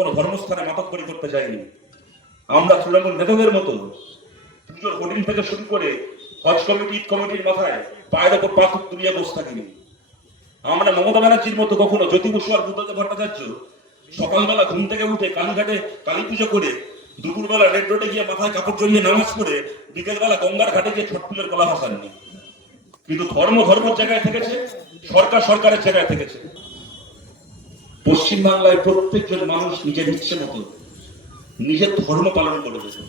কোনো ধর্মস্থানে মাতব্বরি করতে যাইনি। আমরা তৃণমূল নেতাদের মতো। পুজোর হোর্ডিং থেকে শুরু করে হজ কমিটি, ঈদ কমিটির মাথায় পায়ের ওপর পাথর তুলিয়ে বসে থাকিনি। আমরা মমতা ব্যানার্জির মতো কখনো জ্যোতি বসু আর বুদ্ধদেব ভট্টাচার্য সকালবেলা ঘুম থেকে উঠে কালীঘাটে কালী পুজো করে দুপুরবেলা রেড রোডে গিয়ে মাথায় কাপড় জড়িয়ে নামাজ পড়ে বিকেলবেলা গঙ্গার ঘাটে গিয়ে ছট পুজোর কলা ভাসাননি। কিন্তু ধর্ম ধর্মের জায়গায় থেকেছে, সরকার সরকারের জায়গায় থেকেছে। পশ্চিমবাংলায় প্রত্যেকজন মানুষ নিজের ইচ্ছে মতো নিজের ধর্ম পালন করে দেবে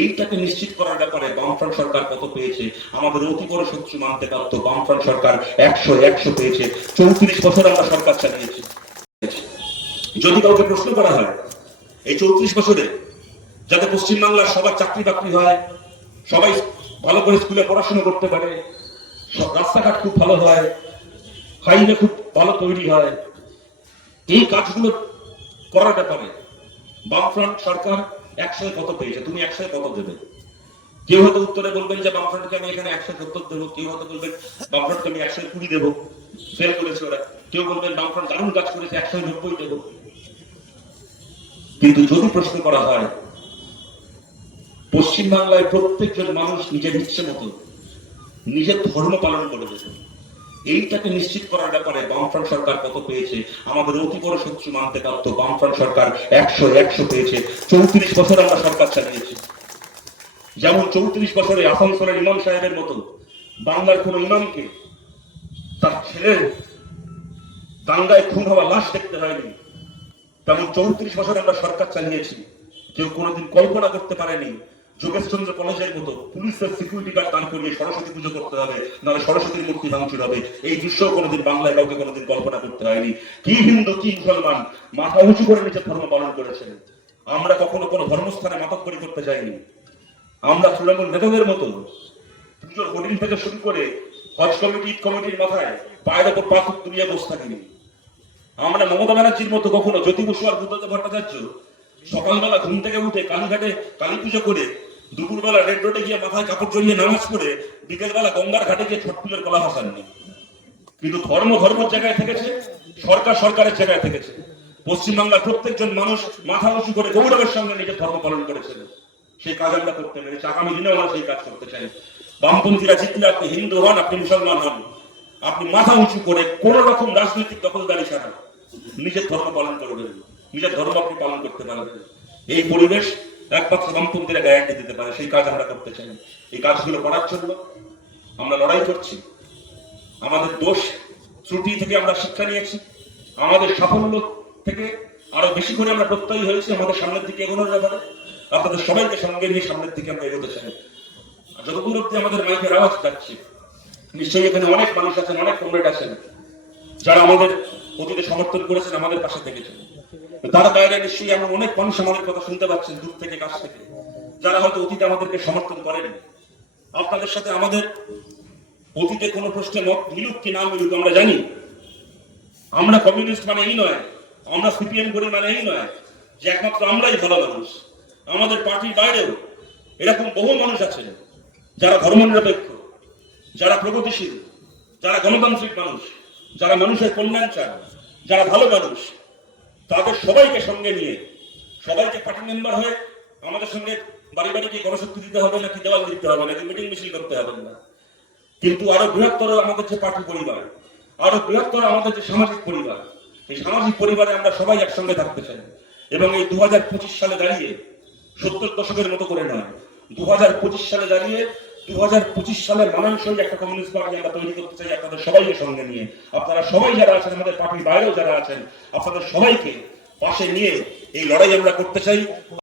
এইটাকে নিশ্চিত করার ব্যাপারে বামফ্রন্ট সরকার কত পেয়েছে? আমাদের অতি বড় শত্রু মানতে পারত, বামফ্রন্ট সরকার একশো একশো পেয়েছে। চৌত্রিশ বছর আমরা সরকার চালিয়েছি। যদি কাউকে প্রশ্ন করা হয়, এই চৌত্রিশ বছরে যাতে পশ্চিমবাংলার সবার চাকরি বাকরি হয়, সবাই ভালো করে স্কুলে পড়াশোনা করতে পারে রাস্তাঘাট খুব ভালো হয়, হাইওয়ে খুব ভালো তৈরি হয় এই কাজগুলো করার ব্যাপারে বামফ্রন্ট সরকার একশো কত পেয়েছে? তুমি একশো কত দেবে? কেউ হয়তো উত্তরে বলবেন যে বামফ্রন্টকে আমি এখানে একশো সত্তর দেবো। কেউ হয়তো বলবেন বামফ্রন্টকে আমি একশো কুড়ি দেবো। ফেল করেছে ওরা। কেউ বলবেন বামফ্রন্ট দারুণ কাজ করেছে একশো নব্বই দেবো। কিন্তু যদি প্রশ্ন করা হয়, পশ্চিমবাংলায় প্রত্যেকজন মানুষ নিজের ইচ্ছে মতো নিজের ধর্ম পালন করে দেবে এইটাকে নিশ্চিত করার ব্যাপারে বামফ্রন্ট সরকার কত পেয়েছে? আমাদের অতি বড় শত্রু মানতে পারতো, বামফ্রন্ট সরকার একশো একশো পেয়েছে। চৌত্রিশ বছর আমরা সরকার চালিয়েছি। যেমন চৌত্রিশ বছরে আসানসোলের ইমাম সাহেবের মতো বাংলার কোন ইমামকে তার ছেলের দাঙ্গায় খুন হওয়া লাশ দেখতে হয়নি। তেমন চৌত্রিশ বছর আমরা সরকার চালিয়েছি। কেউ কোনোদিন কল্পনা করতে পারেনি যোগেশচন্দ্র কলেজের মতো পুলিশের সিকিউরিটি গার্ড দান করিয়ে সরস্বতী পুজো করতে হবে, নাহলে সরস্বতীর মূর্তি ভাঙচুর হবে। এই দৃশ্য কোনোদিন বাংলায়, কাউকে কোনোদিন কল্পনা করতে হয়নি। কি হিন্দু, কি মুসলমান, মাথা উঁচু করে নিজের ধর্ম পালন করেছেন। আমরা কখনো কোনো ধর্মস্থানে মাতব্বরি করতে যাইনি। আমরা তৃণমূল নেতাদের মতো পুজোর হোর্ডিং থেকে শুরু করে হজ কমিটি, ঈদ কমিটির মাথায় পায়ের ওপর পাথর তুলিয়ে বসে থাকিনি। আমরা মমতা ব্যানার্জির মতো কখনো জ্যোতি বসু আর বুদ্ধদেব ভট্টাচার্য সকালবেলা ঘুম থেকে উঠে কালীঘাটে কালী পুজো করে দুপুরবেলা রেড রোডে গিয়ে মাথায় কাপড় জড়িয়ে নামাজ পড়ে বিকেলবেলা গঙ্গার ঘাটে গিয়ে ছট পুজোর কলা ভাসাননি। কিন্তু ধর্ম ধর্মের জায়গায় থেকেছে, সরকার সরকারের জায়গায় থেকেছে। পশ্চিমবাংলার প্রত্যেকজন মানুষ মাথা উঁচু করে গৌরবের সঙ্গে নিজের ধর্ম পালন করেছিল সেই কাজ আমরা করতে পেরেছি। আগামী দিনে আমরা সেই কাজ করতে চাই। বামপন্থীরা জিতলে আপনি হিন্দু হন, আপনি মুসলমান হন। আপনি মাথা উঁচু করে কোন রকম রাজনৈতিক দখলদারি ছাড়া নিজের ধর্ম পালন করবেন। নিজের ধর্ম আপনি পালন করতে পারবেন। এই পরিবেশ একমাত্র বামপন্থীরা গ্যারান্টি দিতে পারে, সেই কাজ আমরা করতে চাই এই কাজগুলো করার জন্য আমরা লড়াই করছি। আমাদের দোষ ত্রুটি থেকে আমরা শিক্ষা নিয়েছি। আমাদের সাফল্য থেকে আরও বেশি করে আমরা প্রত্যয়ী হয়েছি, আমাদের সামনের দিকে এগোনোর ব্যাপারে। আপনাদের সবাইকে সঙ্গে নিয়ে সামনের দিকে আমরা এগোতে চাই। যতদূর অব্দি আমাদের মাইকের আওয়াজ যাচ্ছে, নিশ্চয়ই এখানে অনেক মানুষ আছেন, অনেক কমরেড আছেন, যারা আমাদের অতীতে সমর্থন করেছেন, আমাদের পাশে থেকেছেন তার বাইরে নিশ্চয়ই এমন অনেক মানুষ আমাদের কথা শুনতে পাচ্ছেন দূর থেকে, কাছ থেকে। যারা হয়তো অতীতে আমাদেরকে সমর্থন করেন। আপনাদের সাথে আমাদের অতীতে কোনো প্রশ্নে মত মিলুক কি না মিলুক আমরা জানি। আমরা কমিউনিস্ট মানে এই নয়, আমরা সিপিএম করি মানে এই নয় যে একমাত্র আমরাই ভালো মানুষ। আমাদের পার্টির বাইরেও এরকম বহু মানুষ আছেন যারা ধর্মনিরপেক্ষ, যারা প্রগতিশীল, যারা গণতান্ত্রিক মানুষ, যারা মানুষের কল্যাণ চান যারা ভালো মানুষ। তাদের সবাইকে সঙ্গে নিয়ে, সবাইকে পার্টি মেম্বার হয়ে আমাদের সঙ্গে বাড়ি বাড়ি গিয়ে গণশক্তি দিতে হবে নাকি দেওয়াল দিতে হবে নাকি মিটিং মিছিল করতে হবে না। কিন্তু আরও বৃহত্তর আমাদের যে পার্টি পরিবার, আরও বৃহত্তর আমাদের যে সামাজিক পরিবার, এই সামাজিক পরিবারে আমরা সবাই একসঙ্গে থাকতে চাই। এবং এই দু হাজার পঁচিশ সালে দাঁড়িয়ে সত্তর দশকের মতো করে নয় দু সালে দাঁড়িয়ে দু সালের মানানসই একটা কমিউনিস্ট পার্টি আমরা তৈরি করতে চাই আপনাদের সবাইকে সঙ্গে নিয়ে। আপনারা সবাই যারা আছেন, আমাদের পার্টির বাইরেও যারা আছেন, আপনাদের সবাইকে পাশে নিয়ে এই লড়াই আমরা করতে চাই।